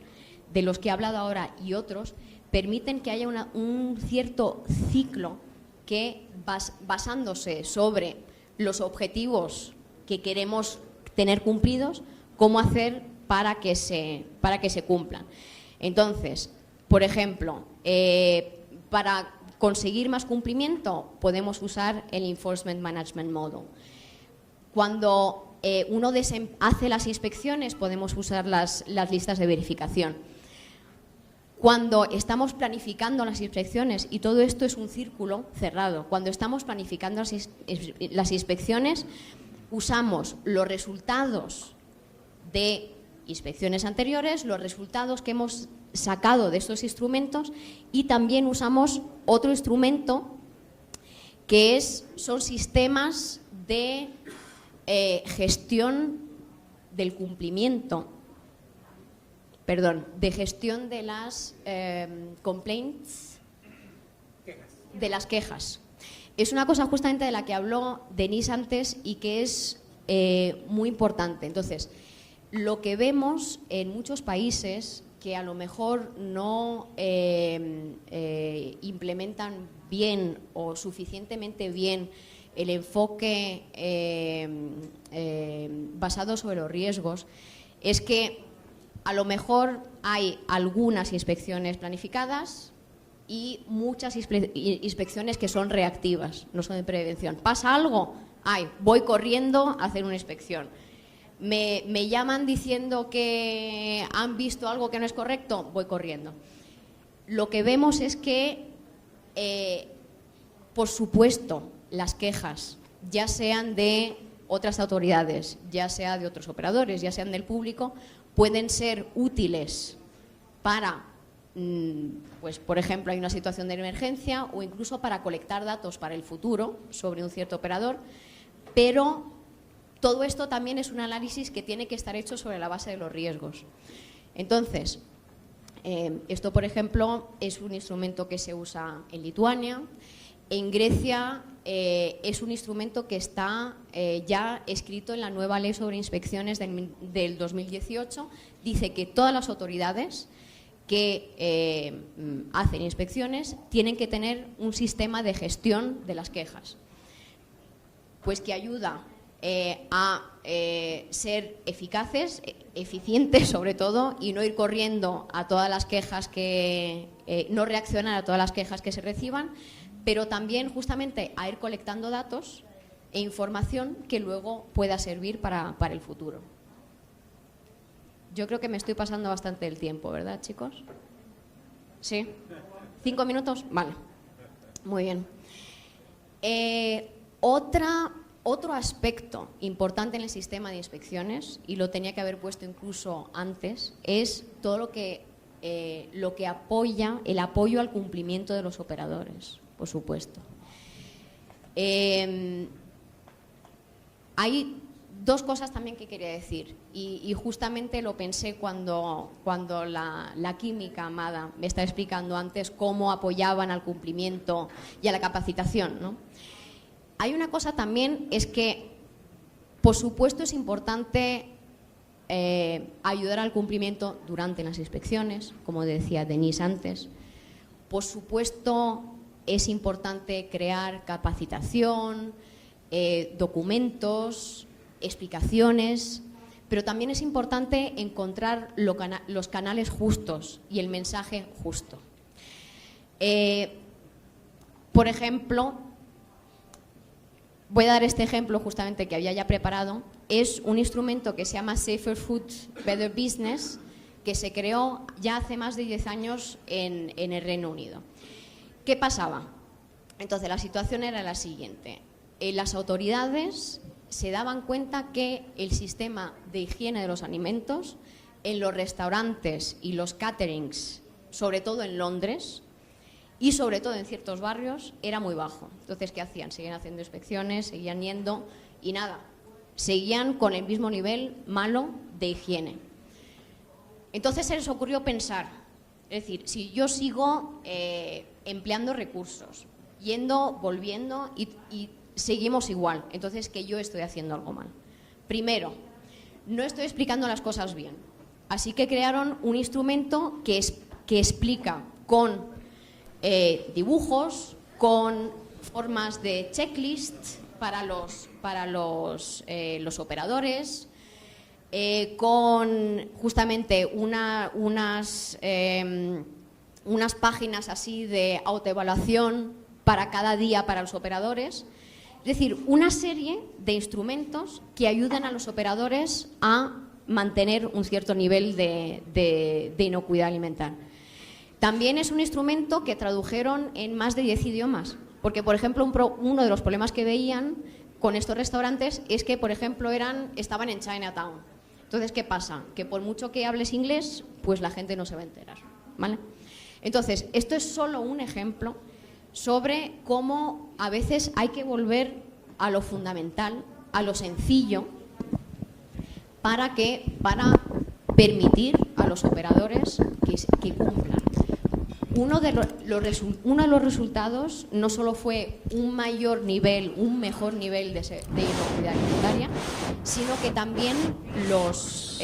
de los que he hablado ahora y otros, permiten que haya un cierto ciclo que, basándose sobre los objetivos que queremos tener cumplidos, cómo hacer para que se cumplan. Entonces, por ejemplo, para conseguir más cumplimiento podemos usar el Enforcement Management Model. Cuando uno hace las inspecciones podemos usar las listas de verificación. Cuando estamos planificando las inspecciones, y todo esto es un círculo cerrado, cuando estamos planificando las inspecciones usamos los resultados de inspecciones anteriores, los resultados que hemos sacado de estos instrumentos, y también usamos otro instrumento que son sistemas de gestión del cumplimiento, de gestión de las complaints, de las quejas. Es una cosa justamente de la que habló Denise antes y que es muy importante. Entonces, lo que vemos en muchos países que a lo mejor no implementan bien o suficientemente bien el enfoque basado sobre los riesgos, es que a lo mejor hay algunas inspecciones planificadas y muchas inspecciones que son reactivas, no son de prevención. ¿Pasa algo? Voy corriendo a hacer una inspección. Me llaman diciendo que han visto algo que no es correcto, voy corriendo. Lo que vemos es que, por supuesto, las quejas, ya sean de otras autoridades, ya sea de otros operadores, ya sean del público, pueden ser útiles para, pues por ejemplo, hay una situación de emergencia o incluso para colectar datos para el futuro sobre un cierto operador, pero todo esto también es un análisis que tiene que estar hecho sobre la base de los riesgos. Entonces, esto, por ejemplo, es un instrumento que se usa en Lituania. En Grecia es un instrumento que está ya escrito en la nueva ley sobre inspecciones del 2018. Dice que todas las autoridades que hacen inspecciones tienen que tener un sistema de gestión de las quejas, pues que ayuda a ser eficaces, eficientes sobre todo, y no ir corriendo a todas las quejas no reaccionar a todas las quejas que se reciban, pero también justamente a ir colectando datos e información que luego pueda servir para el futuro. Yo creo que me estoy pasando bastante el tiempo, ¿verdad, chicos? ¿Sí? ¿5 minutos? Vale. Muy bien. Otra Otro aspecto importante en el sistema de inspecciones, y lo tenía que haber puesto incluso antes, es todo lo que apoya, el apoyo al cumplimiento de los operadores, por supuesto. Hay dos cosas también que quería decir, y justamente lo pensé cuando la química Amada me estaba explicando antes cómo apoyaban al cumplimiento y a la capacitación, ¿no? Hay una cosa también, es que, por supuesto, es importante ayudar al cumplimiento durante las inspecciones, como decía Denise antes. Por supuesto, es importante crear capacitación, documentos, explicaciones, pero también es importante encontrar los canales justos y el mensaje justo. Por ejemplo, voy a dar este ejemplo justamente que había ya preparado. Es un instrumento que se llama Safer Food, Better Business, que se creó ya hace más de 10 años en el Reino Unido. ¿Qué pasaba? Entonces, la situación era la siguiente. Las autoridades se daban cuenta que el sistema de higiene de los alimentos en los restaurantes y los caterings, sobre todo en Londres, y sobre todo en ciertos barrios, era muy bajo. Entonces, ¿qué hacían? Seguían haciendo inspecciones, seguían yendo y nada, seguían con el mismo nivel malo de higiene. Entonces se les ocurrió pensar, es decir, si yo sigo empleando recursos, yendo, volviendo y seguimos igual, entonces que yo estoy haciendo algo mal. Primero, no estoy explicando las cosas bien, así que crearon un instrumento que explica con dibujos, con formas de checklist para los operadores, con justamente unas páginas así de autoevaluación para cada día para los operadores. Es decir, una serie de instrumentos que ayudan a los operadores a mantener un cierto nivel de inocuidad alimentaria. También es un instrumento que tradujeron en más de 10 idiomas, porque, por ejemplo, uno de los problemas que veían con estos restaurantes es que, por ejemplo, estaban en Chinatown. Entonces, ¿qué pasa? Que por mucho que hables inglés, pues la gente no se va a enterar, ¿vale? Entonces, esto es solo un ejemplo sobre cómo a veces hay que volver a lo fundamental, a lo sencillo, para permitir a los operadores que cumplan. Uno de los resultados no solo fue un mejor nivel de inocuidad alimentaria, sino que también los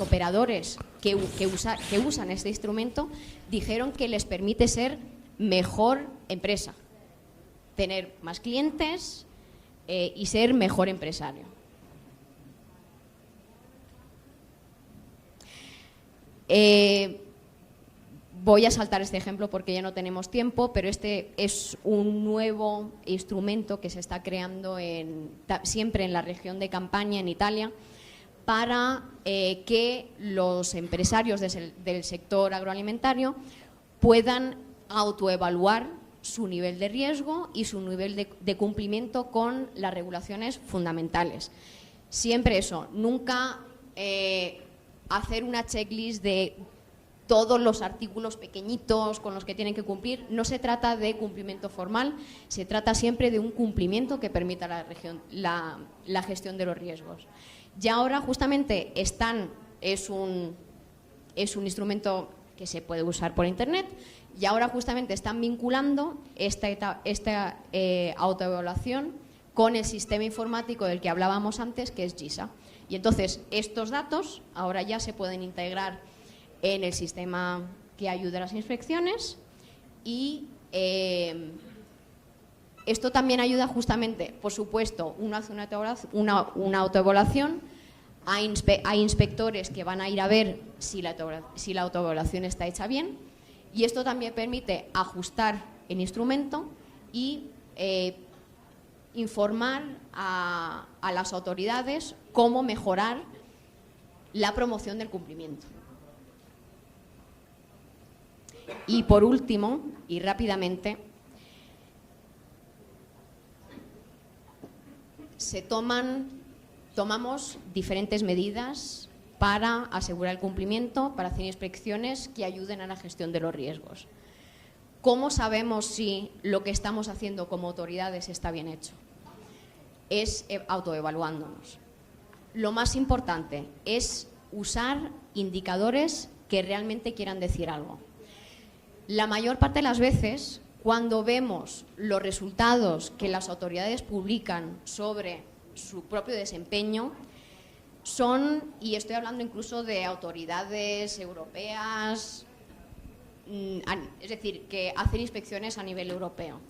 operadores que usan este instrumento dijeron que les permite ser mejor empresa, tener más clientes y ser mejor empresario. Voy a saltar este ejemplo porque ya no tenemos tiempo, pero este es un nuevo instrumento que se está creando siempre en la región de Campania, en Italia, para que los empresarios del sector agroalimentario puedan autoevaluar su nivel de riesgo y su nivel de cumplimiento con las regulaciones fundamentales. Siempre eso, nunca hacer una checklist de todos los artículos pequeñitos con los que tienen que cumplir. No se trata de cumplimiento formal, se trata siempre de un cumplimiento que permita la gestión de los riesgos. Y ahora justamente es un instrumento que se puede usar por internet, y ahora justamente están vinculando esta autoevaluación con el sistema informático del que hablábamos antes, que es GISA. Y entonces estos datos ahora ya se pueden integrar en el sistema que ayuda a las inspecciones, y esto también ayuda justamente, por supuesto, una autoevaluación, hay inspectores que van a ir a ver si la autoevaluación está hecha bien, y esto también permite ajustar el instrumento y informar a las autoridades cómo mejorar la promoción del cumplimiento. Y por último, y rápidamente, tomamos diferentes medidas para asegurar el cumplimiento, para hacer inspecciones que ayuden a la gestión de los riesgos. ¿Cómo sabemos si lo que estamos haciendo como autoridades está bien hecho? Es autoevaluándonos. Lo más importante es usar indicadores que realmente quieran decir algo. La mayor parte de las veces, cuando vemos los resultados que las autoridades publican sobre su propio desempeño, son, y estoy hablando incluso de autoridades europeas, es decir, que hacen inspecciones a nivel europeo.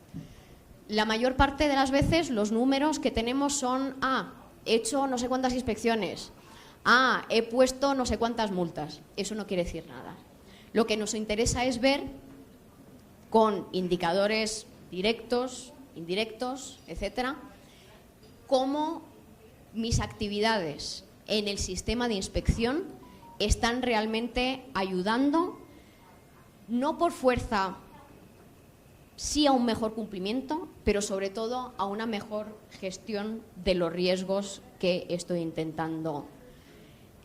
La mayor parte de las veces los números que tenemos son, he hecho no sé cuántas inspecciones, he puesto no sé cuántas multas. Eso no quiere decir nada. Lo que nos interesa es ver con indicadores directos, indirectos, etcétera, cómo mis actividades en el sistema de inspección están realmente ayudando, no por fuerza, sí a un mejor cumplimiento, pero sobre todo a una mejor gestión de los riesgos que estoy intentando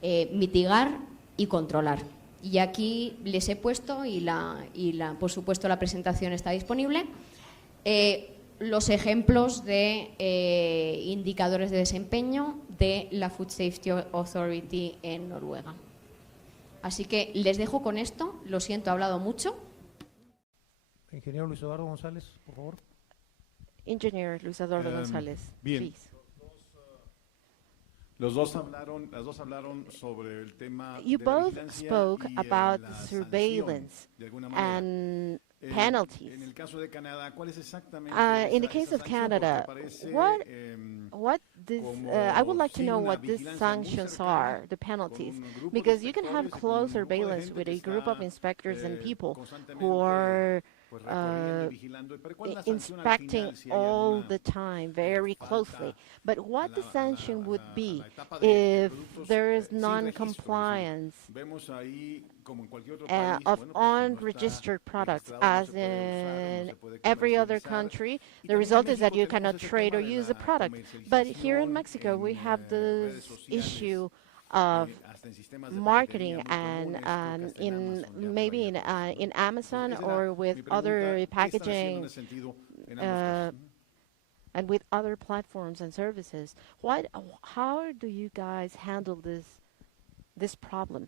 mitigar y controlar. Y aquí les he puesto, por supuesto la presentación está disponible, los ejemplos de indicadores de desempeño de la Food Safety Authority en Noruega. Así que les dejo con esto, lo siento, he hablado mucho. Ingeniero Luis Eduardo González, por favor. Engineer Luis Eduardo González, bien. please. Las dos hablaron sobre el tema You de la both vigilancia spoke y about la the sanción, surveillance de alguna manera. and En penalties. el caso de Canadá, ¿cuál es exactamente In the esa case of sanción? Canada, Porque parece, what this I would like to know what these sanctions are, the penalties, because you can have close surveillance with a group of inspectors and people who are inspecting all the time very closely. But what the sanction would be if there is non-compliance of unregistered products, as in every other country? The result is that you cannot trade or use the product. But here in Mexico, we have this issue of marketing and maybe in Amazon or with other packaging and with other platforms and services. How do you guys handle this problem?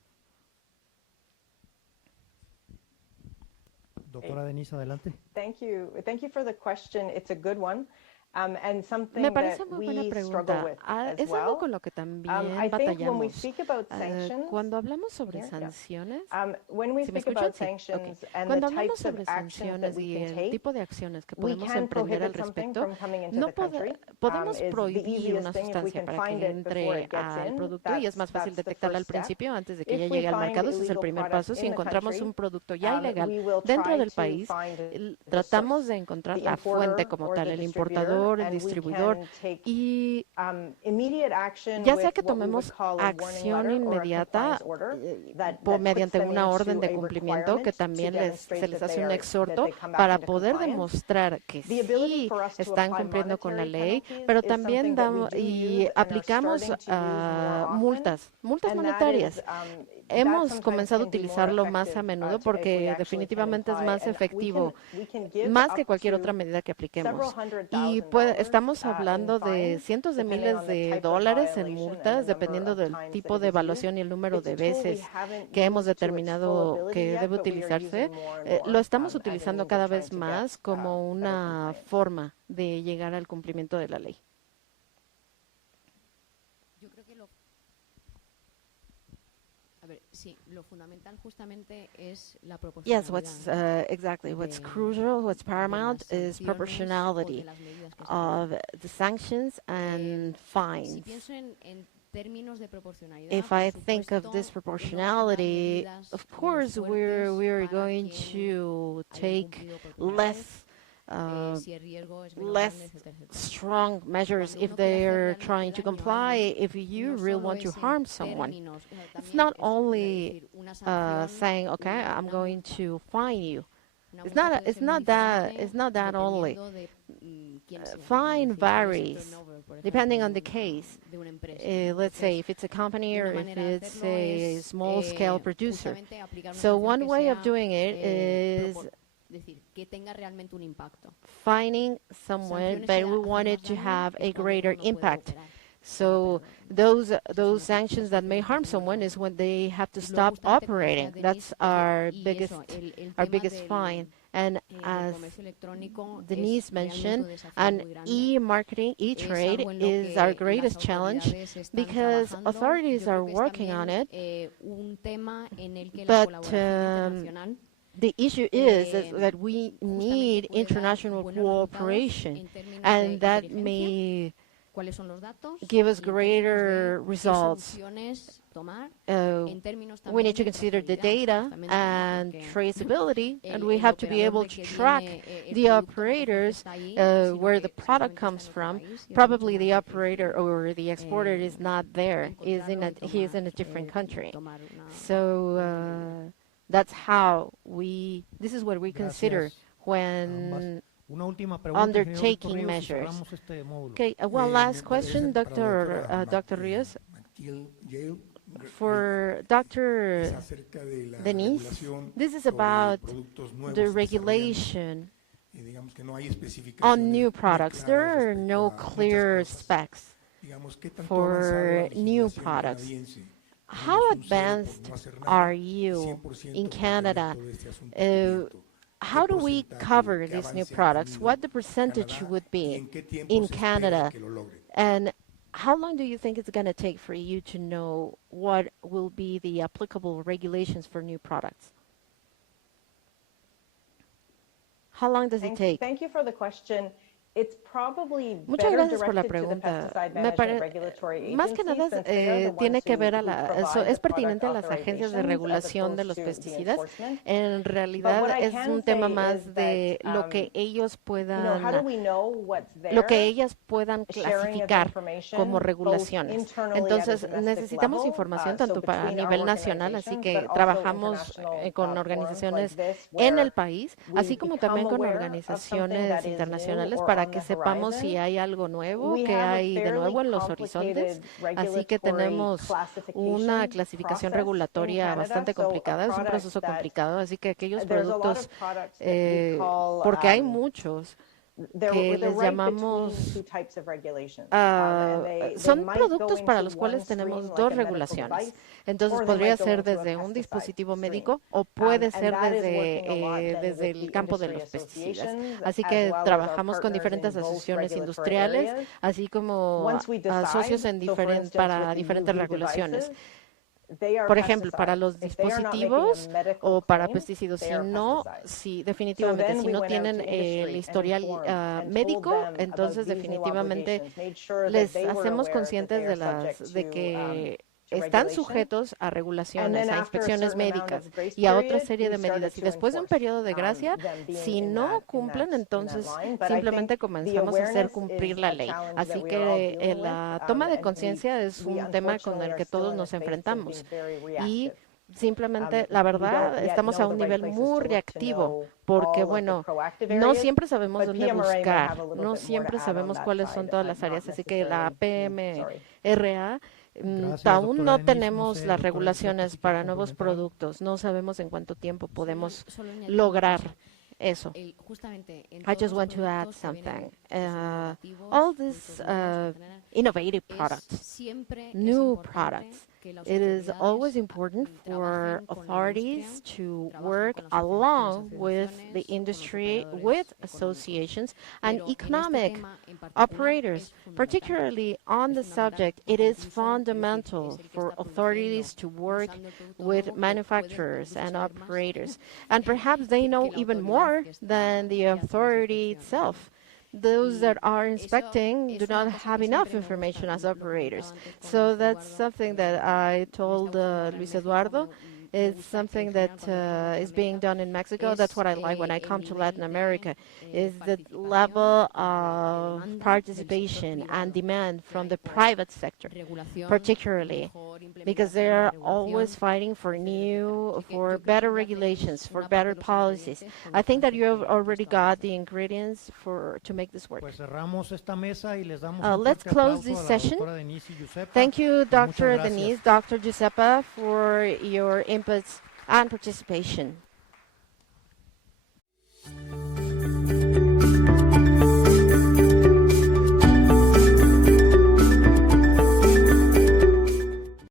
Doctora Denise, adelante. Thank you for the question. It's a good one. And something Me parece that muy buena we struggle pregunta. with as Es algo well. con lo que también I think when we batallamos. speak about sanctions, Cuando hablamos sobre here, yeah. sanciones, when we ¿sí me speak escuchan? about Sí, sanctions ok. and Cuando the hablamos types of sobre actions that sanciones we y can el take, tipo de acciones que we podemos can emprender al prohibit something respecto, from coming into no the country. podemos Is the prohibir easiest una thing if we sustancia can para find que it before entre it gets al in. producto y es más fácil That's the detectarla al first step. principio antes de que If ya we llegue al find mercado. Ese es el illegal primer products paso. Si in the encontramos country, un producto ya ilegal we will dentro try del to país, find the tratamos source, de encontrar the la fuente importer como or tal, the el distributor, importador, el and we distribuidor, can take y immediate action ya sea with que what we would tomemos call a warning acción letter or a inmediata compliance order that mediante puts them una orden into de a cumplimiento que requirement también to se les demonstrate hace un that exhorto they come back para into poder compliance. demostrar que The ability sí for us to están apply cumpliendo con la monetary ley, penalties pero is también something that we do use and are aplicamos starting to use more often, multas and that monetarias. is, Hemos that comenzado a sometimes can be more utilizarlo más a effective, menudo if we porque actually can definitivamente es apply, más and efectivo, we can give más up que cualquier to otra medida que apliquemos. several hundred Y thousand estamos dollars, hablando in de fines, cientos de depending miles on the de type of dólares en violation and the multas, number dependiendo of del times tipo that de it is evaluación y el número It's a de tool we veces haven't que hemos used to its full determinado ability que yet, debe but we are utilizarse. using more and Lo more, estamos as a utilizando means of cada trying vez to más get como better una compliance. forma de llegar al cumplimiento de la ley. Yo creo que sí, lo fundamental justamente es la Yes, proporcionalidad. what's crucial, what's paramount is proportionality of the sanctions and Si fines. pienso en términos de proporcionalidad, If por I think of supuesto, this uno proportionality, va a tomar of medidas course menos we're fuertes going para quien to haya take incumplido por primera less vez, si el riesgo es menos less grande, etcétera, etcétera. strong measures Cuando if uno quiere hacer they're realmente trying to daño a comply, alguien, if you no really solo want to es en harm someone. términos, It's también not es only decir, una sanción, saying, okay, I'm una going multa. to fine you. It's not that only. Fine varies depending on the case. Let's say if it's a company or if it's a small-scale producer. So one way of doing it is finding someone that we wanted to have a greater impact. So those sanctions that may harm someone is when they have to stop operating. That's our biggest fine. And as Denise mentioned, an e-marketing, e-trade is our greatest challenge because authorities are working on it. But the issue is that we need international cooperation, and that may give us greater results. We need to consider the data and traceability, and we have to be able to track the operators where the product comes from. Probably the operator or the exporter is not there; he is in a different country. So that's how this is what we consider when undertaking measures. Okay, one last question, Dr. Rios. For Dr. Denise, this is about the regulation on new products. There are no clear specs for new products. How advanced are you in Canada? How do we cover these new products? What the percentage would be in Canada? And how long do you think it's going to take for you to know what will be the applicable regulations for new products? How long does it take? Thank you for the question. It's probably Muchas better gracias por la directed to the pregunta. pesticide management regulatory Más que nada agencies, since they're the tiene ones que ver es who provide the pertinente a product las agencias de authorizations regulación de as los opposed to the pesticidas. enforcement. En realidad what I es can un tema say más is de that, lo que ellos how do we know what's there? lo que ellas puedan Sharing of clasificar information, como both regulaciones. internally at a Entonces domestic necesitamos level, información so tanto a between nivel our nacional, así organizations, que but also trabajamos international, con forums organizaciones like this, en where el país, we así como también become con aware of something organizaciones that is new internacionales or para on que the sepamos si horizon. hay algo nuevo, We que have a hay de nuevo en los fairly horizontes. complicated Así que regulatory tenemos una classification clasificación process in regulatoria Canada. bastante So a complicada, es un product proceso that complicado, así que aquellos there's a lot productos, of products that we call, porque hay muchos que les llamamos, son productos para los cuales tenemos dos regulaciones. Entonces podría ser desde un dispositivo médico o puede ser desde el campo de los pesticidas. Así que trabajamos con diferentes asociaciones industriales, así como socios para diferentes regulaciones. Por ejemplo, para los dispositivos o para pesticidas, definitivamente si no tienen el historial médico, entonces definitivamente les hacemos conscientes de que están sujetos a regulaciones, a inspecciones médicas y a otra serie de medidas. Y después de un periodo de gracia, si no cumplen, entonces simplemente comenzamos a hacer cumplir la ley. Así que la toma de conciencia es un tema con el que todos nos enfrentamos. Y simplemente, la verdad, estamos a un nivel muy reactivo porque, bueno, no siempre sabemos dónde buscar, no siempre sabemos cuáles son todas las áreas. Así que la PMRA aún no tenemos las regulaciones para nuevos productos. No sabemos en cuánto tiempo podemos lograr eso. I just want to add something. All these innovative products, new products, it is always important for authorities to work along with the industry, with associations and economic operators. Particularly on the subject, it is fundamental for authorities to work with manufacturers and operators. And perhaps they know even more than the authority itself. Those that are inspecting do not have enough information as operators. So that's something that I told Luis Eduardo. It's something that is being done in Mexico. That's what I like when I come to Latin America, is the level of participation and demand from the private sector, particularly because they're always fighting for better regulations, for better policies. I think that you have already got the ingredients to make this work. Let's close this session. Thank you, Dr. Denise, Dr. Giuseppa, for your inputs and participation.